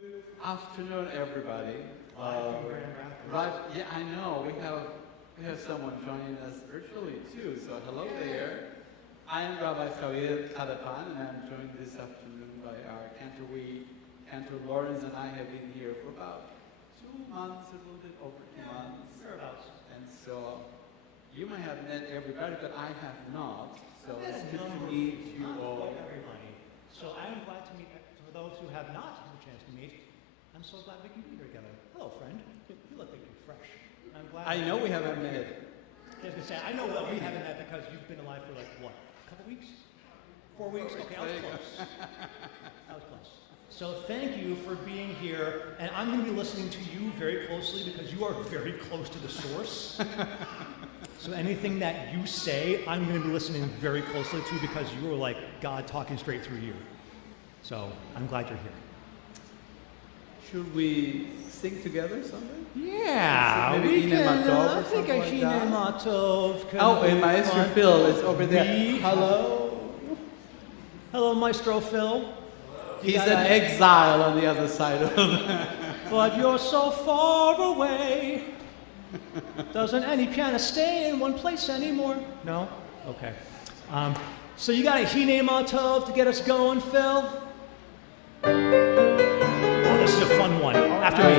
Good afternoon, everybody. Right, Yeah, I know we have someone joining us virtually too. So hello there. I am Rabbi Javier Kadapan, and I'm joined this afternoon by our Cantor Lawrence, and I have been here for about 2 months, a little bit over 2 months. Whereabouts? And so you might have met everybody, but I have not. So it's good to Not meet you all. everybody. So I am glad to meet, for those who have not had a chance to meet, I'm so glad we can be here together. Hello, friend. You look like you're fresh. I'm glad. I know we haven't met. I was going to say, I know that we haven't met because you've been alive for like, what, a couple weeks? 4 weeks? Okay, I was close. I was close. So thank you for being here, and I'm going to be listening to you very closely because you are very close to the source. So anything that you say, I'm going to be listening very closely to because you are like God talking straight through you. So I'm glad you're here. Should we sing together something? Yeah, So maybe we can. Matov or I think something like that? Matov can Oh, be and Maestro fun. Phil is over there. We- Hello. Hello, Maestro Phil. You He's got an a- exile on the other side of the... But you're so far away. Doesn't any piano stay in one place anymore? No? Okay. So you got a Hine Matov to get us going, Phil? Oh, this is a fun one. After me.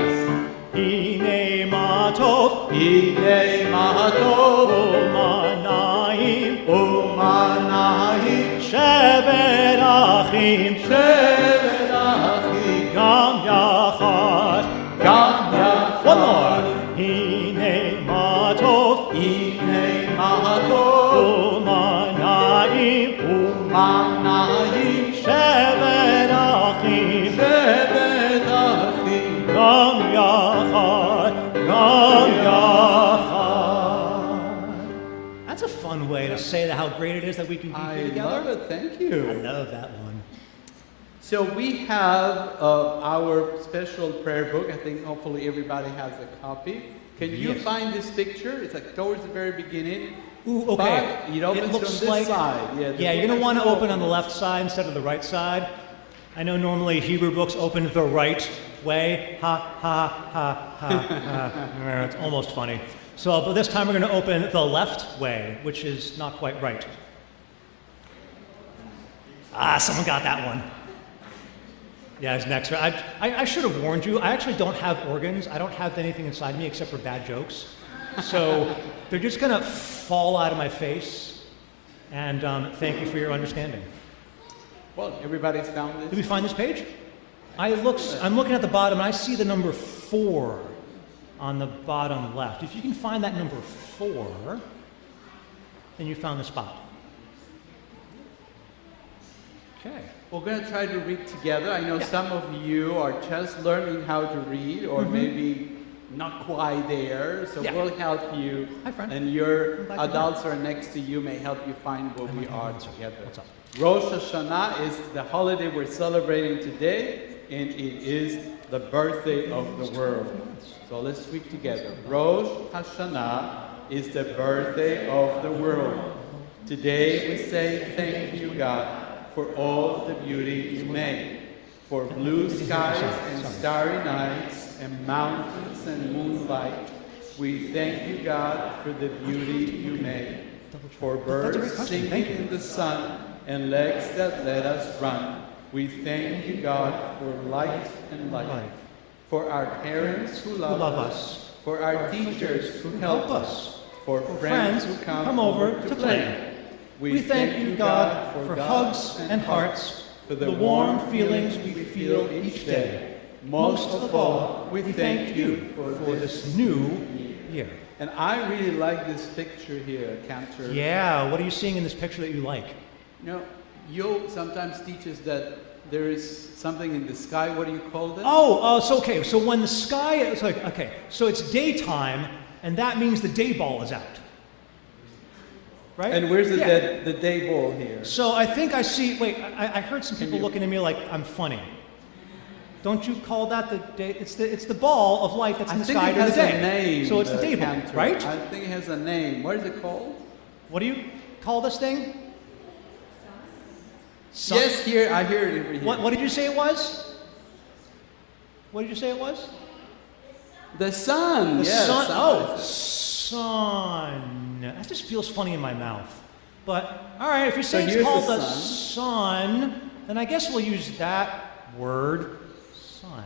Hine Matov. Ine Matov, Umanayim. Umanayim, Shevet Achim. Shevet Achim, Gam Yachad. Gam Yachad. One more. Hine Matov. Ine Matov, Umanayim. Umanayim, Shevet Achim. Shevet Achim, Gam Yachad. Gam Yachad. That's a fun way to say that how great it is that we can be here I together. love it, thank I you. love that one. So we have our special prayer book. I think hopefully everybody has a copy. Can you Yes. find this picture? It's like towards the very beginning. Ooh, okay. But it opens looks from this like, side. Yeah, the Yeah, you're book going to want to actually open on the opens. left side instead of the right side. I know normally Hebrew books open the right way. Ha, ha, ha, ha, ha. It's almost funny. So, but this time we're going to open the left way, which is not quite right. Ah, someone got that one. Yeah, it's next. I should have warned you. I actually don't have organs. I don't have anything inside me except for bad jokes. So they're just going to fall out of my face. And thank you for your understanding. Well, everybody's found Did this. we find this page? I'm looking at the bottom, and I see the number 4 on the bottom left. If you can find that number 4, then you found the spot. Okay. We're going to try to read together. I know Yeah. some of you are just learning how to read, or maybe not quite there. So Yeah. we'll help you. Hi, friend. And your I'm glad you're adults who are next to you may help you find where we are together. What's up? Rosh Hashanah is the holiday we're celebrating today, and it is the birthday of the world. So let's read together. Rosh Hashanah is the birthday of the world. Today we say thank you, God, for all the beauty you made, for blue skies and starry nights and mountains and moonlight. We thank you, God, for the beauty you made, for That's a great birds question. singing Thank you. in the sun and legs that let us run. We thank you, God, for life and life, for our parents who love us, for our teachers who help us, for friends who come over to play. We thank you, God, for hugs and hearts, for the warm feelings we feel each day. Most of all, we thank you for this new year. And I really like this picture here, Cantor. Yeah, what are you seeing in this picture that you like? You know, you sometimes teach us that there is something in the sky. What do you call this? So when the sky is like, okay, so it's daytime, and that means the day ball is out. Right? And where's the, Yeah. the day ball here? So I think I see, wait, I heard some people you- looking at me like I'm funny. Don't you call that the day? It's the ball of light that's in I the think sky it during has the a day. name. So it's the day ball, Cantor. right? I think it has a name. What is it called? What do you call this thing? Yes, here, I hear it over here. What did you say it was? What did you say it was? The sun. The yes. sun. sun. Oh, sun. That just feels funny in my mouth. But, all right, if you're saying it's called the sun, then I guess we'll use that word, sun.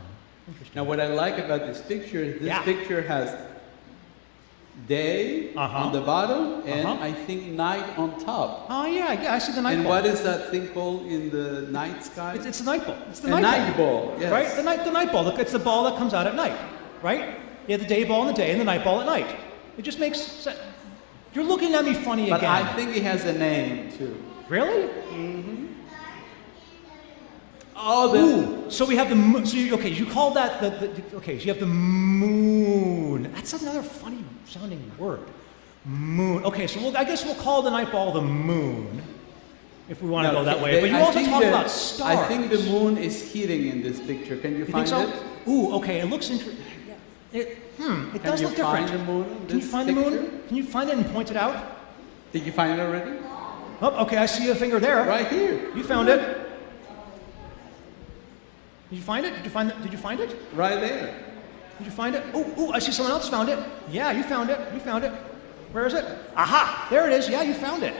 Interesting. Now, what I like about this picture is this picture has day on the bottom and I think night on top. Oh, yeah, I see the night and ball. what is that thing called in the night sky? It's the night ball. It's the night ball. Yes. Right? The night ball. It's the ball that comes out at night, right? You have the day ball in the day and the night ball at night. It just makes sense. You're looking at me funny but again. I think it has a name too. Really? Mm-hmm. Oh, so we have the moon. So you call that okay, so you have the moon. That's another funny sounding word. Moon. Okay, so I guess we'll call the night ball the moon, if we want to go that way. But you also talk about stars. I think the moon is heating in this picture. Can you find it? Ooh, okay, it looks interesting. It does look different. Can you find the moon? Can you find the moon? Can you find it and point it out? Did you find it already? Oh, okay, I see a finger there. Right here. You found it. Did you find it? Did you find it? Did you find it? Right there. Did you find it? Oh, I see someone else found it. Yeah, you found it. You found it. Where is it? Aha! There it is. Yeah, you found it.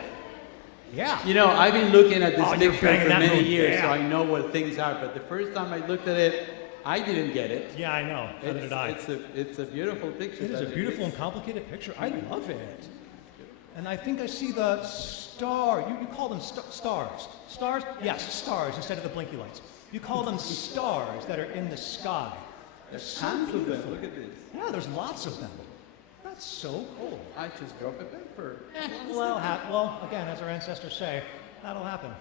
Yeah. You know, I've been looking at this picture for many moon. years, so I know what things are. But the first time I looked at it, I didn't get it. Yeah, I know. Neither did I. It's a beautiful picture. It is a beautiful and complicated picture. I love it. And I think I see the star. You call them stars. Stars? Yes, stars instead of the blinky lights. You call them stars that are in the sky. There's tons of them. Look at this. Yeah, there's lots of them. That's so cool. I just dropped a paper. Well, again, as our ancestors say, that'll happen.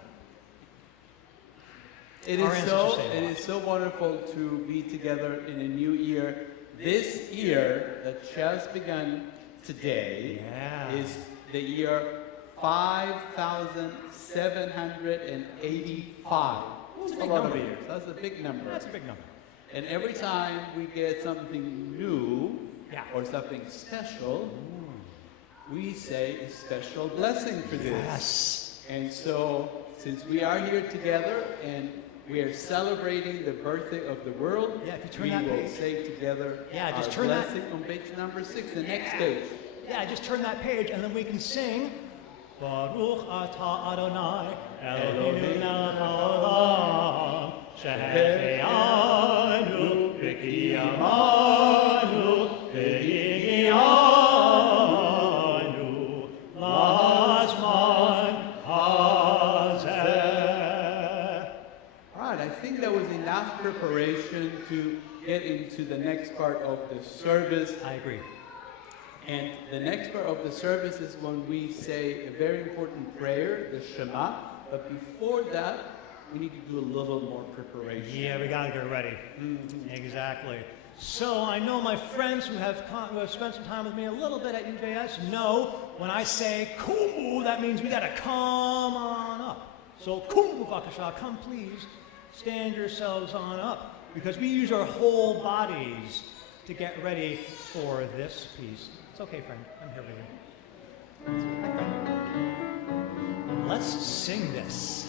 It is so wonderful to be together in a new year. This year that just begun today is the year 5,785. That's a lot of years. That's a big number. That's a big number. And every time we get something new or something special, we say a special blessing for this. Yes. And so, since we are here together and we are celebrating the birthday of the world, we will say together just our turn blessing on page number 6, the next page. Yeah, just turn that page and then we can sing Baruch atah Adonai Eloheinu melech haolam shehecheanu v'kiyamanu v'higianu lazman hazeh. All right, I think that was enough preparation to get into the next part of the service. I agree. And the next part of the service is when we say a very important prayer, the Shema. But before that, we need to do a little more preparation. Yeah, we gotta get ready. Exactly. So I know my friends who have spent some time with me a little bit at UJS know when I say kumu, that means we gotta come on up. So kumu b'vakasha, come please, stand yourselves on up, because we use our whole bodies to get ready for this piece. It's okay, friend. I'm here with you. Hi, friend. Let's sing this.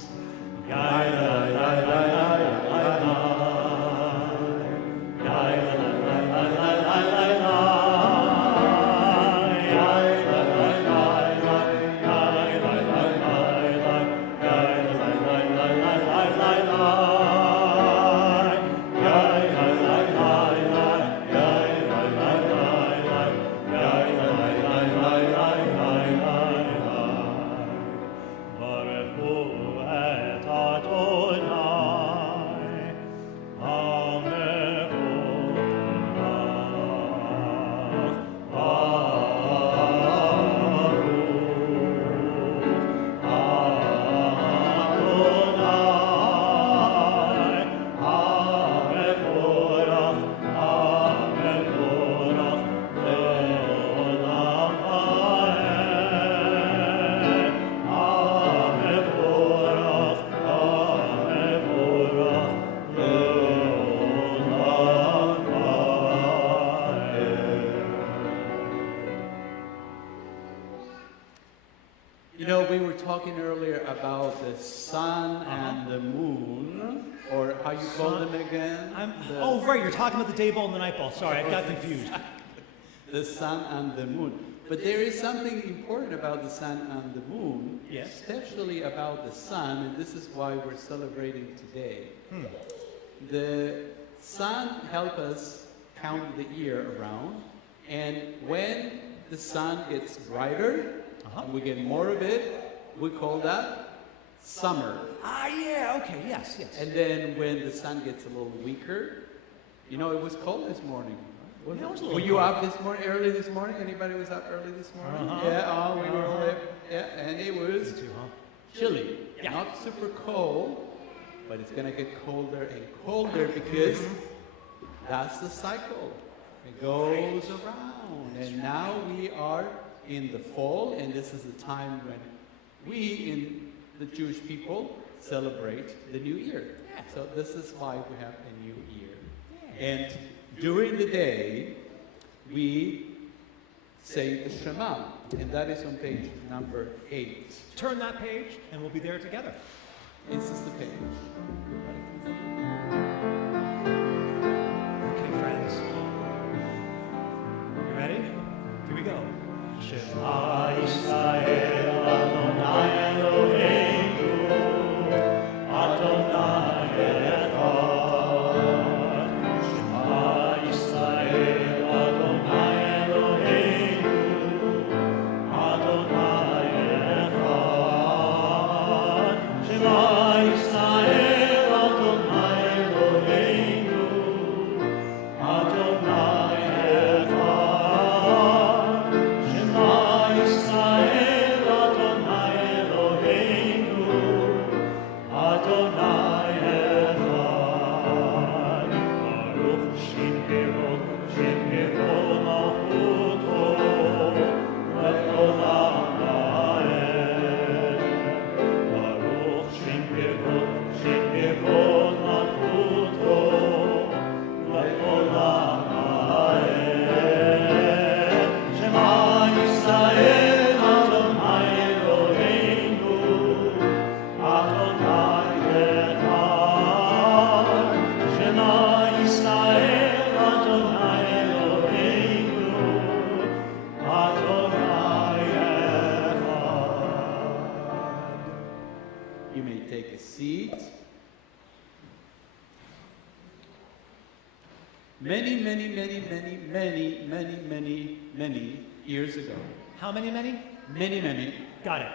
You know, we were talking earlier about the sun and the moon, or how you call them again? Oh, right, you're talking about the day ball and the night ball. Sorry, I got confused. The sun and the moon. But there is something important about the sun and the moon, yes, especially about the sun, and this is why we're celebrating today. The sun helps us count the year around, and when the sun gets brighter, and we get more of it, we call that summer. Ah, yeah, okay, yes, yes. And then when the sun gets a little weaker, you know, it was cold this morning. Were you up early this morning? Anybody was up early this morning? Yeah, we were all up. Yeah, and it was chilly. Yeah. Not super cold, but it's going to get colder and colder because that's the cycle. It goes around. And now we are in the fall, and this is the time when we, in the Jewish people, celebrate the new year. Yeah. So this is why we have a new year. Yeah. And during the day, we say the Shema, and that is on page number 8. Turn that page, and we'll be there together. This is the page. Okay, friends. You ready? Here we go. Shema Yisrael Adonai Eloheinu Adonai Echad. Shema Yisrael Adonai Eloheinu Adonai Echad. Shema Yisrael Adonai Eloheinu Adonai Echad. Shema Yisrael Adonai Eloheinu Adonai Echad. Baruch Shem Kevod Malchuto Le'olam Ha'ed. Baruch Shem Kevod Malchuto Le'olam Ha'ed. Shema Yisrael Adonai Eloheinu Adonai Echad. Shema Yisrael Adonai Eloheinu Adonai Echad. You may take a seat. Many years ago. How many? Many. Got it.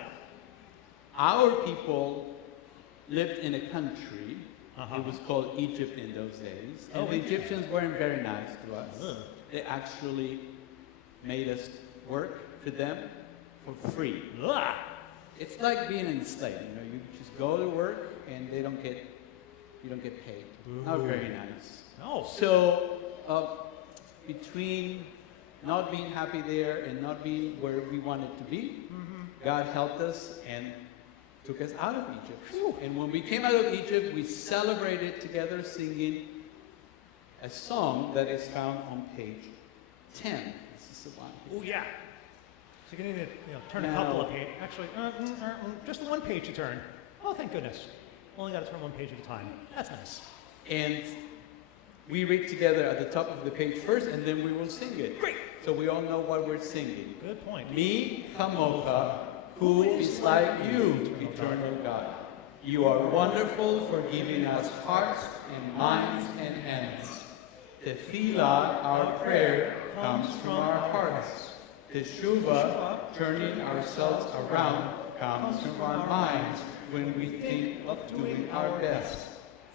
Our people lived in a country. It was called Egypt in those days. And the Egyptians weren't very nice to us. They actually made us work for them for free. It's like being enslaved. You know, you just go to work and you don't get paid. Not very nice. No. So between not being happy there and not being where we wanted to be, God helped us and took us out of Egypt. And when we came out of Egypt, we celebrated together singing a song that is found on page 10. This is the one. Oh, yeah. So you're going to need to turn a couple of pages. Actually, just the one page to turn. Oh, thank goodness. Only got to turn one page at a time. That's nice. And we read together at the top of the page first, and then we will sing it. Great. So we all know what we're singing. Good point. Mi Chamocha, who is like you, eternal God. You are wonderful for giving us hearts and minds and hands. Tefillah, our prayer, comes from our hearts. Teshuvah, turning ourselves around, comes from our minds when we think of doing our best.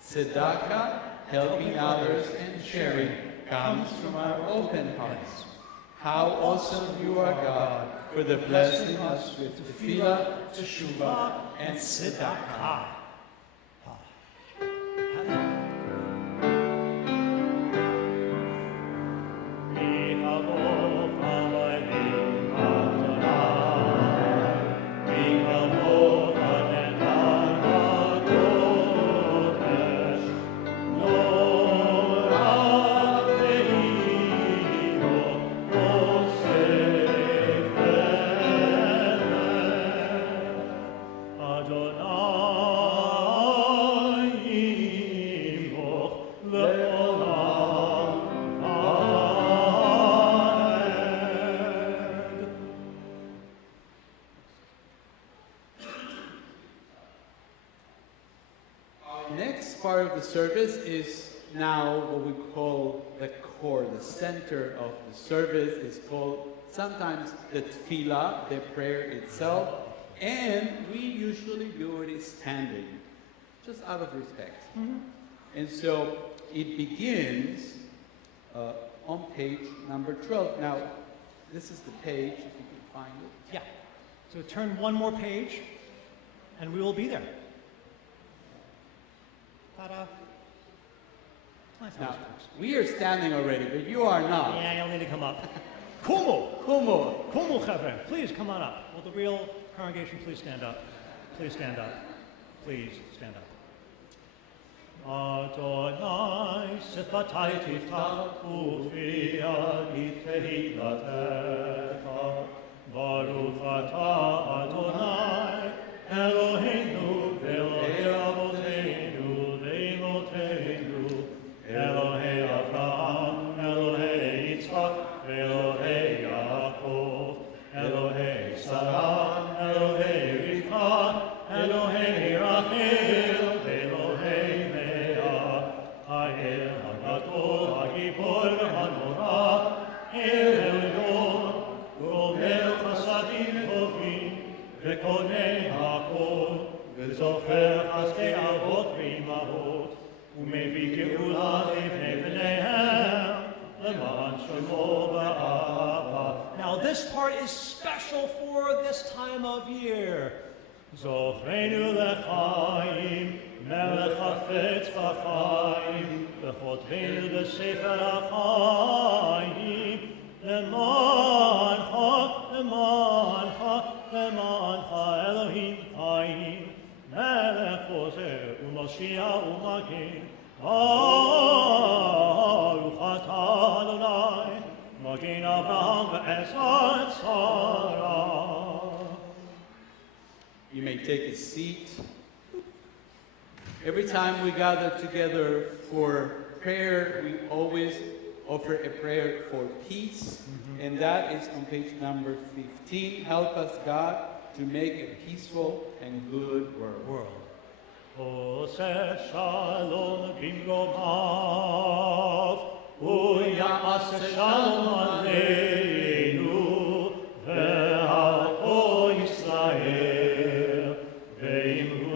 Tzedakah, helping others and sharing, comes from our open hearts. How awesome you are, God, for the blessing us with tefillah, teshuvah, and tzedakah. Adonai next part of the service is now what we call the core, the center of the service is called sometimes the tefillah, the prayer itself, and we usually do it standing, just out of respect. And so it begins on page number 12. Now, this is the page, if you can find it. Yeah. So turn one more page, and we will be there. Ta-da. Nice Now, house, we are standing already, but you are not. yeah, you'll need to come up. Kumu! Kumu. Kumu, Chavre. Please come on up. Will the real congregation please stand up? Please stand up. Please stand up. Adonai, sifatai tiftach ufi tehillateka. Baruch atah Adonai, Eloheinu ve'Elokei Avoteinu ve'Imotenu, Elohei Avraham, Elohei Yitzchak, Elohei Yaakov, Elohei Sarah, Elohei Rivka, Elohei Rachel, Elohei Lea, Ha'el HaGadol, HaGibor v'Hanora, El Elyon, U'omer Chasadim Tovim, V'konei HaKol, V'zocher Chasdei Avot v'Imahot, U'mevii Geula Livnei Bneihem, Leman Shemo Ba'ava. Now this part is special for this time of year. Zochreinu lechaim, melech hafetz v'chaim, v'chotreinu b'sefer ha'chaim, lemancha, lemancha, lemancha, Elohim chaim, melech chozer, u'Mashiach u'Magen, Baruch atah Adonai, Magen Avraham ve'Esat Sarah. You may take a seat. Every time we gather together for prayer, we always offer a prayer for peace, and that is on page number 15. Help us, God, to make a peaceful and good world. Oseh shalom bimromav, u'ya'aseh shalom aleinu, ve'al kol Yisrael, ve'imru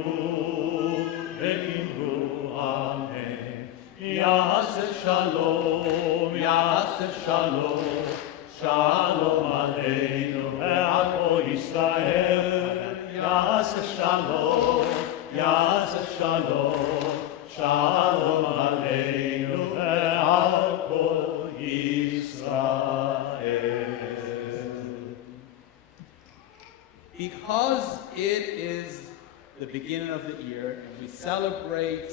amen. Ya'aseh shalom, shalom aleinu, ve'al kol Yisrael, ya'aseh shalom. Ya'aseh shalom, shalom aleinu ve'al kol Yisrael. Because it is the beginning of the year and we celebrate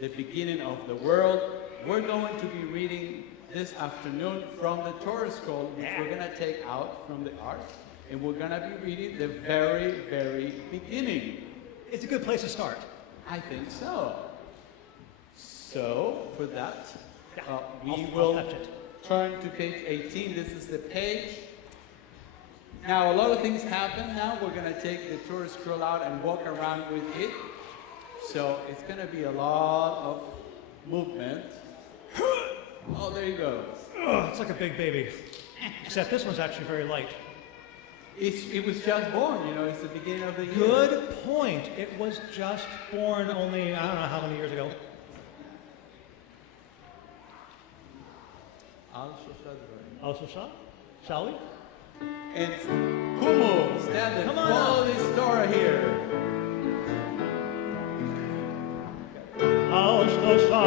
the beginning of the world, we're going to be reading this afternoon from the Torah scroll, which we're going to take out from the ark, and we're going to be reading the very, very beginning. It's a good place to start. I think so. So, for that, we I'll will fetch it. turn to page 18. This is the page. Now, a lot of things happen now. We're going to take the Torah scroll out and walk around with it. So, it's going to be a lot of movement. Oh, there you go. It's like a big baby. Except this one's actually very light. It was just born, you know, it's the beginning of the year. Good point. It was just born only, I don't know how many years ago. Al-Shosha? Shall we? And Kumu, stand and Come on follow up. this Torah here. Al-Shosha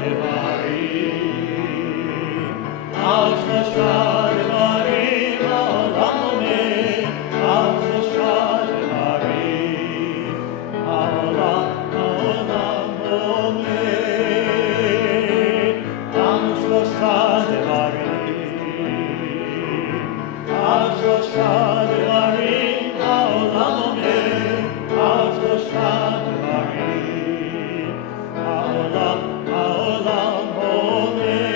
Devarim, Al-Shosha Devarim, Al-Olam Omer, Al-Shosha Devarim, Al-Olam Omer, Al-Shosha Devarim, Al-Shosha Devarim, Al-Olam Omer, Al-Shosha Devarim, Al-Olam Omer,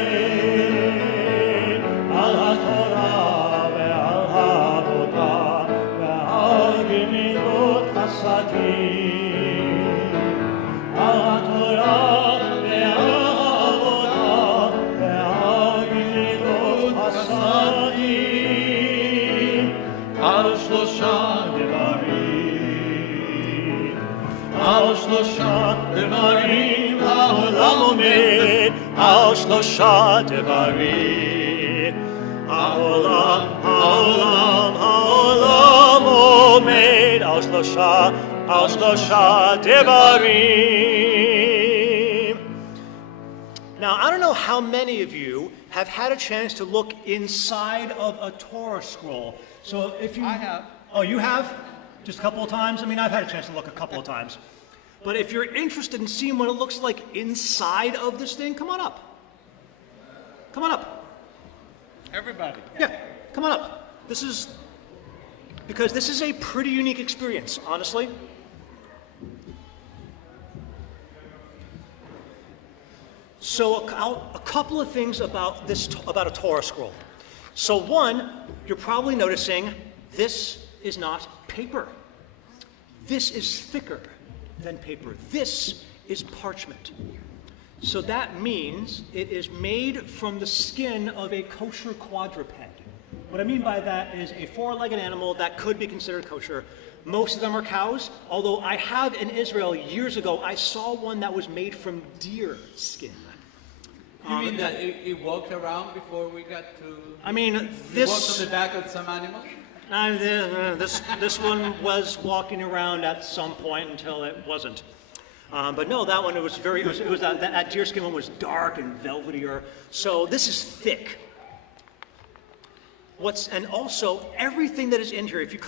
Al-HaTorah ve'al-Avodah ve'al-Gemilut Chasadim, Al-HaTorah עומד על שלושה דברים. העולם עומד על שלושה דברים. Now, I don't know how many of you have had a chance to look inside of a Torah scroll. So if you... I have. Oh, you have? Just a couple of times? I mean, I've had a chance to look a couple of times. But if you're interested in seeing what it looks like inside of this thing, come on up. Come on up. Everybody. Yeah, come on up. Because this is a pretty unique experience, honestly. So a couple of things about a Torah scroll. So one, you're probably noticing this is not paper. This is thicker than paper. This is parchment. So that means it is made from the skin of a kosher quadruped. What I mean by that is a four-legged animal that could be considered kosher. Most of them are cows, although I have in Israel years ago, I saw one that was made from deer skin. You mean that it walked around before we got to... I mean, It walked this... on the back of some animal? This one was walking around at some point until it wasn't. But no, that one, that deer skin one was dark and velvetier. So this is thick. And also everything that is in here, if you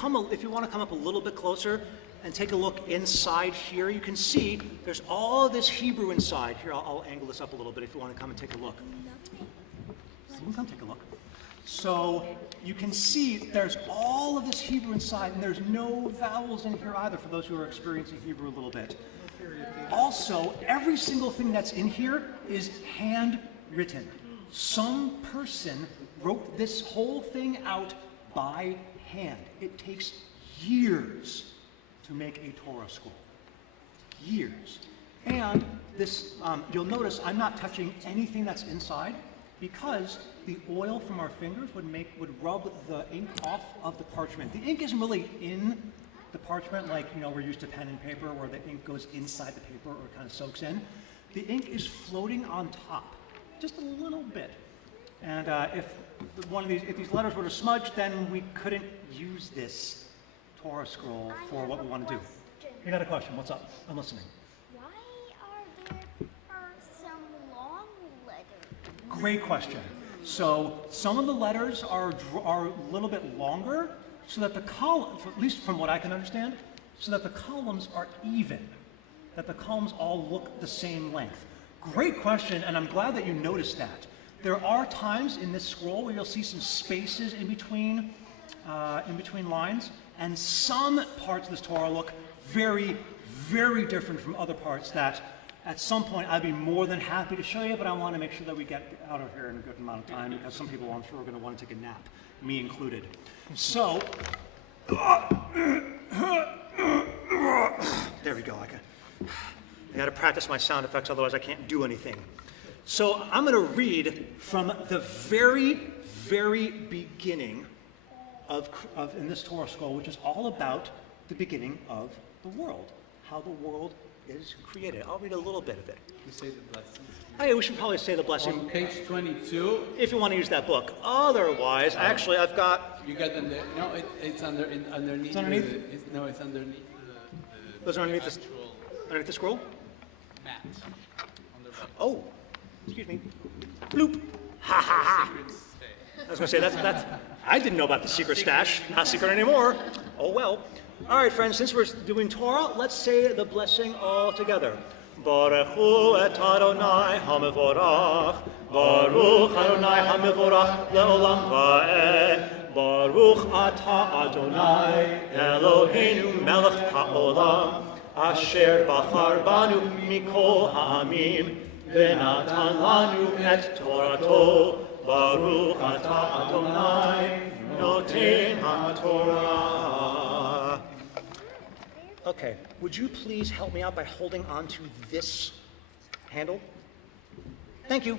want to come up a little bit closer and take a look inside here, you can see there's all this Hebrew inside. Here, I'll angle this up a little bit if you want to come and take a look. You can come take a look. So you can see there's all of this Hebrew inside, and there's no vowels in here either for those who are experiencing Hebrew a little bit. Also, every single thing that's in here is handwritten. Some person wrote this whole thing out by hand. It takes years to make a Torah scroll. Years. And this, you'll notice I'm not touching anything that's inside because the oil from our fingers would rub the ink off of the parchment. The ink isn't really in the parchment like, we're used to pen and paper where the ink goes inside the paper or kind of soaks in. The ink is floating on top, just a little bit. And if these letters were to smudge, then we couldn't use this Torah scroll for what we want to do. You got a question? What's up? I'm listening. Why are there some long letters? Great question. So some of the letters are a little bit longer, so that the columns, at least from what I can understand, so that the columns are even, that the columns all look the same length. Great question, and I'm glad that you noticed that. There are times in this scroll where you'll see some spaces in between lines, and some parts of this Torah look very, very different from other parts that at some point I'd be more than happy to show you, but I want to make sure that we get out of here in a good amount of time because some people I'm sure are going to want to take a nap, me included. So, there we go. I got to practice my sound effects, otherwise I can't do anything. So I'm going to read from the very, very beginning in this Torah scroll, which is all about the beginning of the world, how the world is created. I'll read a little bit of it. You say the blessings. Oh, yeah, we should probably say the blessing. On page 22. If you want to use that book. Otherwise, actually, I've got... You got them there? No, it's underneath. It's underneath? It's underneath Those are underneath the the scroll? mat. On the right. Oh, excuse me. Bloop. Ha ha ha. I was going to say, that's I didn't know about the secret stash. Not secret anymore. Oh well. All right, friends, since we're doing Torah, let's say the blessing all together. Baruch hu et Adonai hamevorach. Baruch Adonai hamevorach leolam va'ed. Baruch atah Adonai Eloheinu melech ha'olam. Asher bachar banu mikol ha'amim. V'natan lanu et Torato. Baruch atah Adonai noten ha'torah. Okay, would you please help me out by holding on to this handle? Thank you.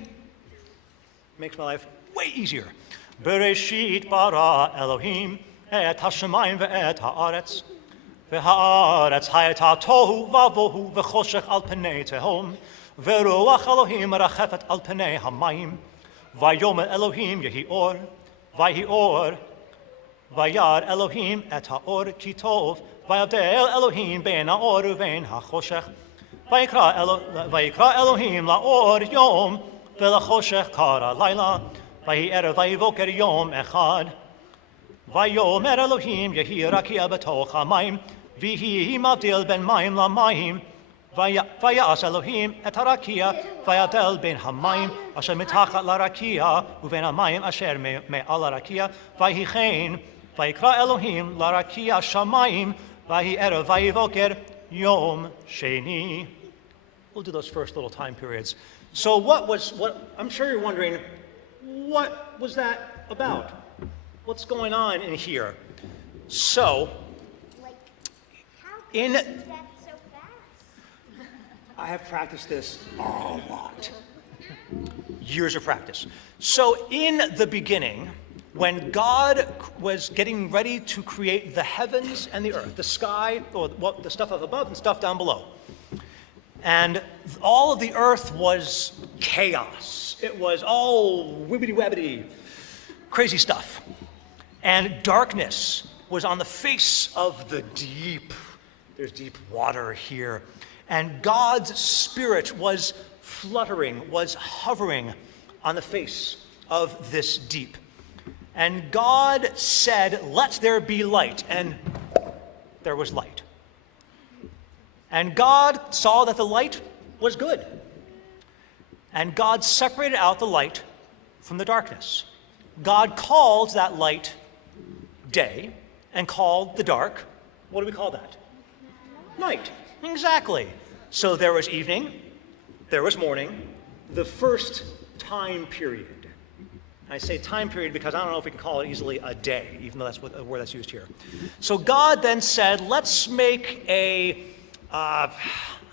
Makes my life way easier. Bereshit bara Elohim et hashamayim ve'et ha'aretz. Ve'ha'aretz hayeta tohu vavohu v'choshech al pnei tehom. ורוח אלוהים מרחפת על פני המים, ויאמר אלוהים יהי אור, ויהי אור, וירא אלוהים את האור כי טוב, ויבדל אלוהים בין האור ובין החושך, ויקרא אלוהים לאור יום, ולחושך קרא לילה, ויהי ערב ויהי בוקר יום אחד. ויאמר אלוהים יהי רקיע בתוך המים, ויהי מבדיל בין מים למים, ויעש אלוהים את הרקיע, ויבדל בין המים אשר מתחת לרקיע ובין המים אשר מעל הרקיע, ויהי כן, ויקרא אלוהים לרקיע שמיים, ויהי ערב ויהי בוקר יום שני. We'll do those first little time periods. So I'm sure you're wondering, what was that about? What's going on in here? So, Like, how in can you do that so fast? I have practiced this a lot. Years of practice. So in the beginning, when God was getting ready to create the heavens and the earth, the sky, or the stuff up above and stuff down below, and all of the earth was chaos. It was all wibbity-wabbity, crazy stuff. And darkness was on the face of the deep. There's deep water here. And God's Spirit was fluttering, was hovering on the face of this deep. And God said, "Let there be light," and there was light. And God saw that the light was good. And God separated out the light from the darkness. God called that light day and called the dark, what do we call that? Night. Exactly. So there was evening, there was morning, the first time period. I say time period because I don't know if we can call it easily a day, even though that's a word that's used here. So God then said, let's make I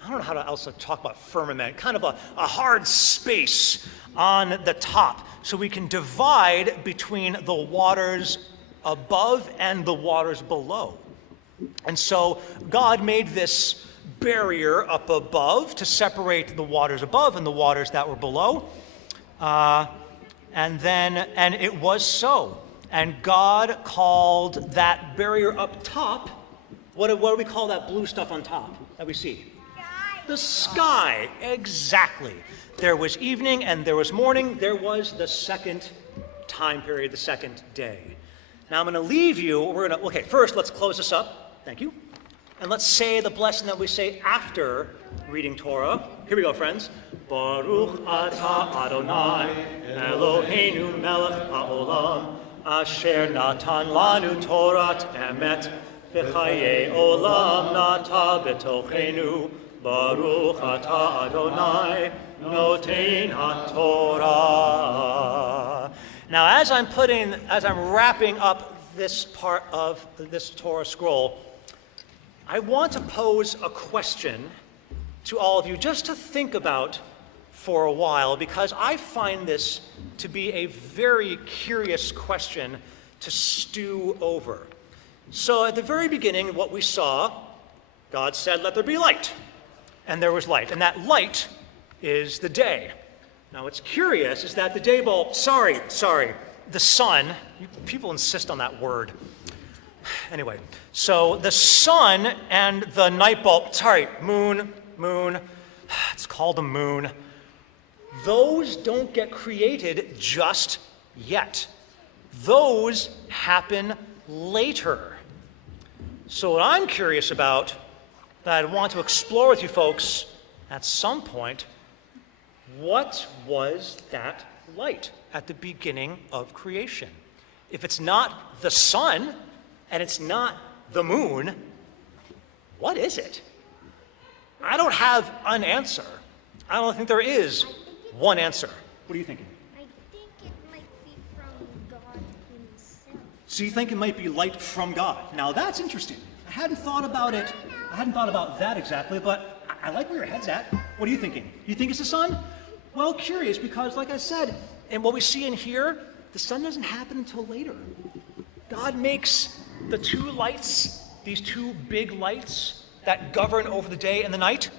don't know how else to talk about firmament, kind of a hard space on the top so we can divide between the waters above and the waters below. And so God made this barrier up above to separate the waters above and the waters that were below. And it was so. And God called that barrier up top, what do we call that blue stuff on top that we see? The sky, exactly. There was evening and there was morning. There was the second time period, the second day. Now I'm going to leave you. Okay, first let's close this up. Thank you. And let's say the blessing that we say after reading Torah. Here we go, friends. Baruch atah Adonai Eloheinu melech haolam asher natan lanu Torat emet v'chayei olam nata b'tochenu Baruch atah Adonai noten haTorah. Now, as I'm wrapping up this part of this Torah scroll, I want to pose a question to all of you just to think about for a while, because I find this to be a very curious question to stew over. So at the very beginning, what we saw, God said, "Let there be light." And there was light. And that light is the day. Now what's curious is that the day bulb, the sun, people insist on that word. Anyway, so the sun and the night bulb, moon, it's called the moon. Those don't get created just yet. Those happen later. So what I'm curious about, that I want to explore with you folks at some point, what was that light at the beginning of creation? If it's not the sun and it's not the moon, what is it? I don't have an answer. I don't think there is one answer. What are you thinking? I think it might be from God himself. So you think it might be light from God. Now that's interesting. I hadn't thought about it. I hadn't thought about that exactly, but I like where your head's at. What are you thinking? You think it's the sun? Well, curious, because like I said, and what we see in here, the sun doesn't happen until later. God makes the two lights, these two big lights that govern over the day and the night,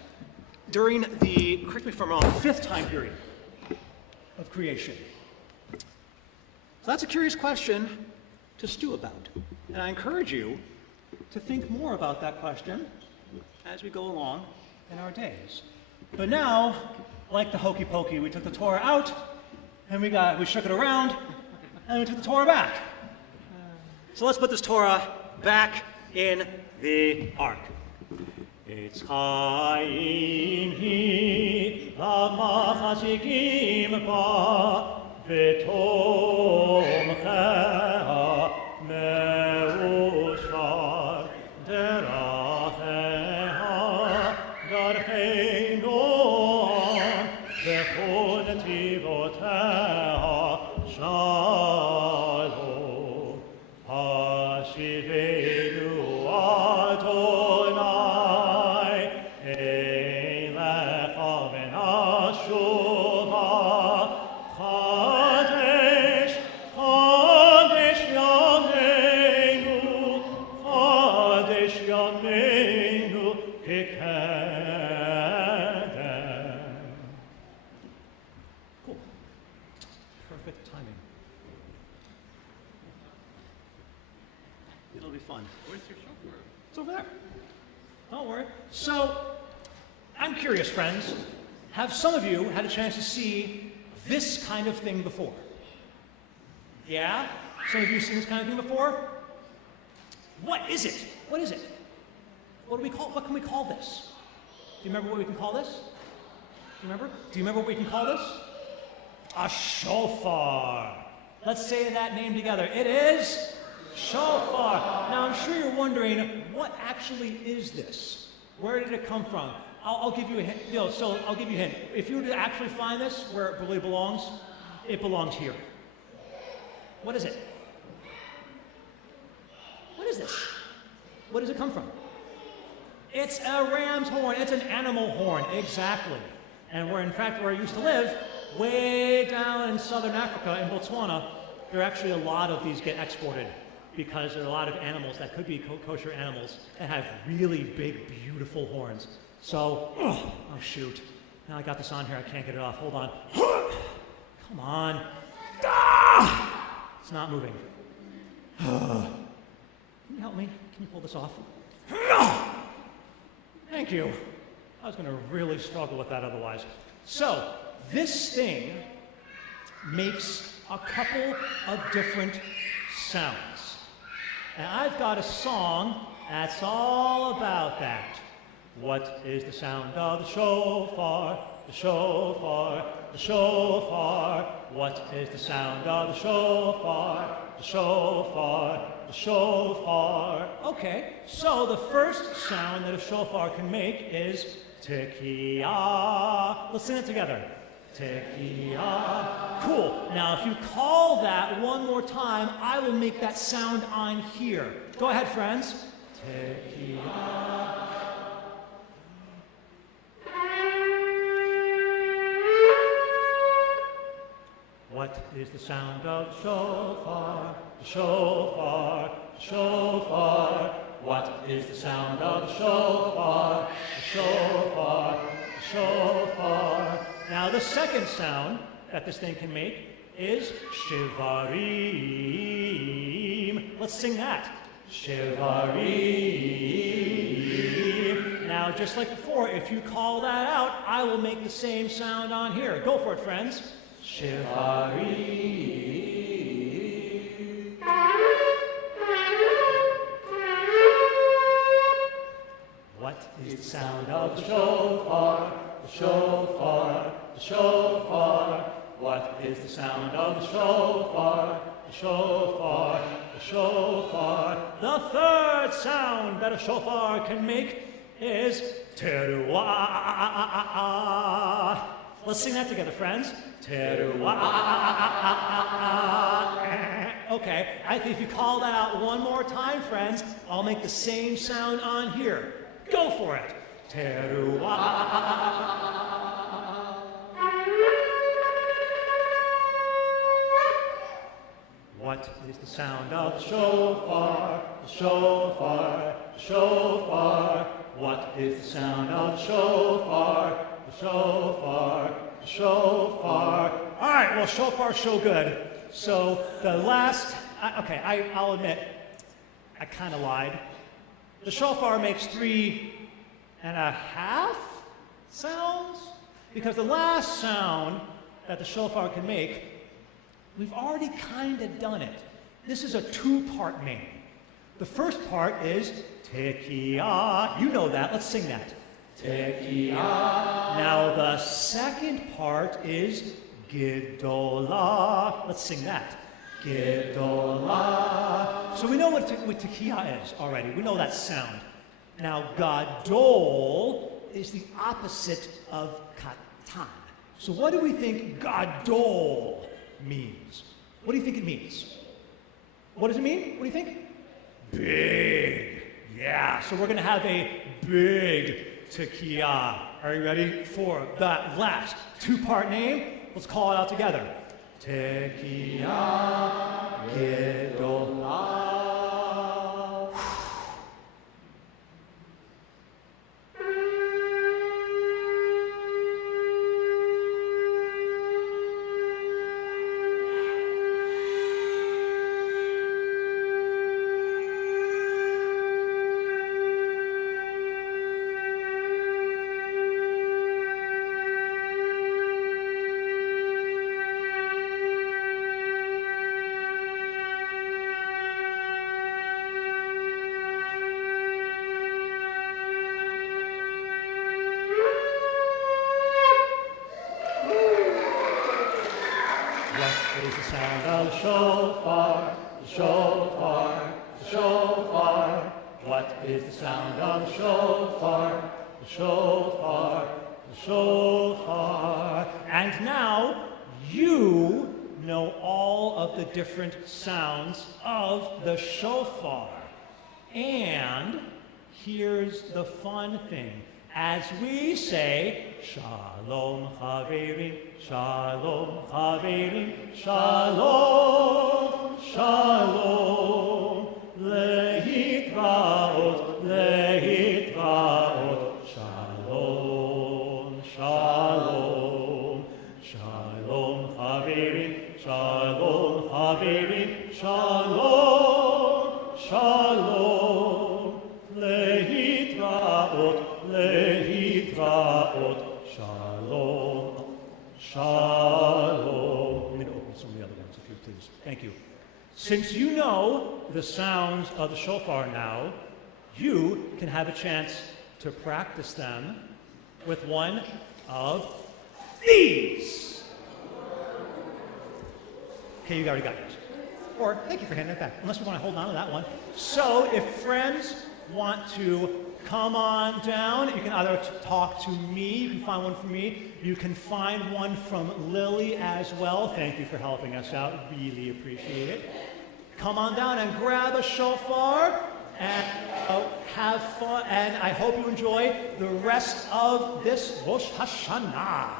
during the, correct me if I'm wrong, 5th time period of creation? So that's a curious question to stew about. And I encourage you to think more about that question as we go along in our days. But now, like the hokey pokey, we took the Torah out, and we shook it around, and we took the Torah back. So let's put this Torah back in the ark. It's Chaim hi lamachasikim ba v'tom cheha meushar deracheha darcheinu v'chol netivoteha shalom hashivenu Adonai elecha ben hashuva Kadesh Kadesh Yameinu Kikadem. Cool. Perfect timing. It'll be fun. Where's your chauffeur? It's over there. Don't worry. So, I'm curious, friends. Have some of you had a chance to see this kind of thing before? Yeah? Some of you seen this kind of thing before? What is it? What is it? What can we call this? Do you remember what we can call this? Do you remember? Do you remember what we can call this? A shofar. Let's say that name together. It is shofar. Now, I'm sure you're wondering, what actually is this? Where did it come from? I'll give you a hint. So I'll give you a hint. If you were to actually find this where it really belongs, it belongs here. What is it? What is this? What does it come from? It's a ram's horn. It's an animal horn, exactly. And where I used to live, way down in southern Africa, in Botswana, there are actually a lot of these get exported because there are a lot of animals that could be kosher animals that have really big, beautiful horns. So, oh shoot. Now I got this on here, I can't get it off. Hold on. Come on. Ah! It's not moving. Can you help me? Can you pull this off? Thank you. I was going to really struggle with that otherwise. So, this thing makes a couple of different sounds. And I've got a song that's all about that. What is the sound of the shofar? The shofar, the shofar. What is the sound of the shofar? The shofar, the shofar. Okay, so the first sound that a shofar can make is tekiah. Let's sing it together. Tekiah. Cool. Now, if you call that one more time, I will make that sound on here. Go ahead, friends. Tekiah. What is the sound of the shofar? The shofar, the shofar. What is the sound of the shofar? The shofar, the shofar. Now the second sound that this thing can make is shivarim. Let's sing that. Shivarim. Now just like before, if you call that out, I will make the same sound on here. Go for it, friends. Shivarim. What is the sound of the shofar? The shofar, the shofar. What is the sound of the shofar? The shofar, the shofar. The third sound that a shofar can make is teruah. Let's sing that together, friends. Teruah. Okay, I think if you call that out one more time, friends, I'll make the same sound on here. Go for it. Teruah. What is the sound of the shofar? The shofar, the shofar. What is the sound of the shofar? The shofar, the shofar. All right, well, shofar's so good. So the last, I'll admit, I kind of lied. The shofar makes 3.5 sounds, because the last sound that the shofar can make, we've already kind of done it. This is a 2-part name. The first part is Tekiah. You know that. Let's sing that. Tekiah. Now the second part is Gedolah. Let's sing that. Gedolah. So we know what Tekiah is already. We know that sound. Now Gadol is the opposite of Katan. So what do we think Gadol means? What do you think it means? What does it mean? What do you think? Big. Yeah, so we're going to have a big Tekiah. Are you ready for that last 2-part name? Let's call it out together. Tekiah Gedolah. Different sounds of the shofar. And here's the fun thing. As we say, Shalom Chaverim, Shalom Chaverim, Shalom, Shalom, Lehitraot, Lehitraot, Shalom, Shalom, Shalom Chaverim, Shalom Chaverim, Shalom, Shalom, Lehitraot, Lehitraot, Shalom, Shalom. Let me open some of the other ones, if you please. Thank you. Since you know the sounds of the shofar now, you can have a chance to practice them with one of these. Okay, you already got yours. Or, thank you for handing it back, unless you want to hold on to that one. So, if friends want to come on down, you can either talk to me, you can find one from me, you can find one from Lily as well. Thank you for helping us out, really appreciate it. Come on down and grab a shofar and have fun, and I hope you enjoy the rest of this Rosh Hashanah.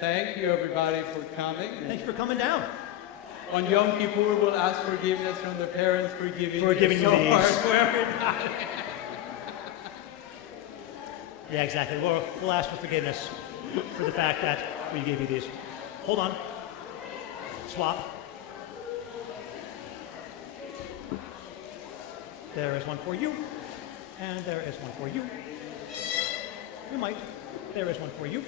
Thank you, everybody, for coming. Thank you for coming down. On Yom Kippur, we'll ask forgiveness from the parents for giving you these. Yeah, exactly. We'll ask for forgiveness for the fact that we gave you these. Hold on. Swap. There is one for you. And there is one for you. You might. There is one for you.